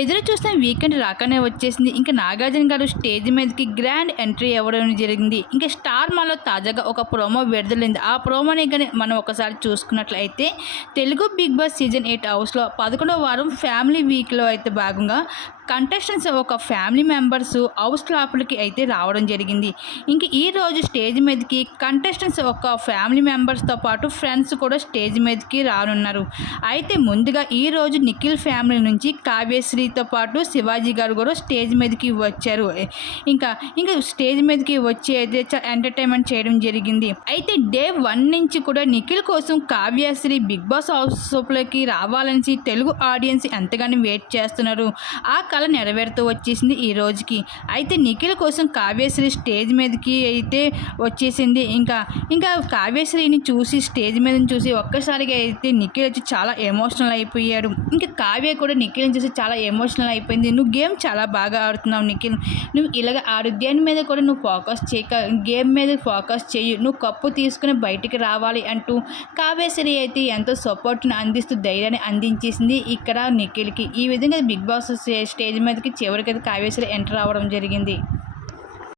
ఎదురు చూసిన వీకెండ్ రాకనే వచ్చేసింది. ఇంకా నాగార్జున గారు స్టేజ్ మీదకి గ్రాండ్ ఎంట్రీ ఇవ్వడం జరిగింది. ఇంకా స్టార్ మాలో తాజాగా ఒక ప్రోమో విడుదలైంది. ఆ ప్రోమోని కానీ మనం ఒకసారి చూసుకున్నట్లయితే Telugu big boss season eight హౌస్లో పదకొండవ వారం ఫ్యామిలీ వీక్లో అయితే భాగంగా కంటెస్టెంట్స్ ఒక ఫ్యామిలీ మెంబర్స్ హౌస్ లోపలికి అయితే రావడం జరిగింది. ఇంక ఈ రోజు స్టేజ్ మీదకి కంటెస్టెంట్స్ ఒక ఫ్యామిలీ మెంబర్స్తో పాటు ఫ్రెండ్స్ కూడా స్టేజ్ మీదకి రానున్నారు. అయితే ముందుగా ఈ రోజు నిఖిల్ ఫ్యామిలీ నుంచి కావ్యశ్రీతో పాటు శివాజీ గారు కూడా స్టేజ్ మీదకి వచ్చారు. ఇంకా ఇంకా స్టేజ్ మీదకి వచ్చి అయితే ఎంటర్టైన్మెంట్ చేయడం జరిగింది. అయితే డే వన్ నుంచి కూడా నిఖిల్ కోసం కావ్యశ్రీ బిగ్ బాస్ హౌస్లోకి రావాలని తెలుగు ఆడియన్స్ ఎంతగానో వెయిట్ చేస్తున్నారు. ఆ కళ నెరవేరుతూ వచ్చేసింది ఈ రోజుకి. అయితే నిఖిల్ కోసం కావ్యశ్రీ స్టేజ్ మీదకి అయితే వచ్చేసింది. ఇంకా ఇంకా కావ్యశ్రీని చూసి స్టేజ్ మీద చూసి ఒక్కసారిగా అయితే నిఖిల్ వచ్చి చాలా ఎమోషనల్ అయిపోయాడు. ఇంకా కావ్య కూడా నిఖిల్ని చూసి చాలా ఎమోషనల్ అయిపోయింది. నువ్వు గేమ్ చాలా బాగా ఆడుతున్నావు నిఖిల్. నువ్వు ఇలాగ ఆడు దేని మీద కూడా నువ్వు ఫోకస్ చేయక గేమ్ మీద ఫోకస్ చేయి నువ్వు కప్పు తీసుకుని బయటికి రావాలి అంటూ కావ్యశ్రీ అయితే ఎంతో సపోర్ట్ని అందిస్తూ ధైర్యాన్ని అందించేసింది ఇక్కడ నిఖిల్కి. ఈ విధంగా బిగ్ బాస్ స్టేజ్ మీదకి చివరికి అయితే కావ్యశ్రీ ఎంటర్ అవ్వడం జరిగింది.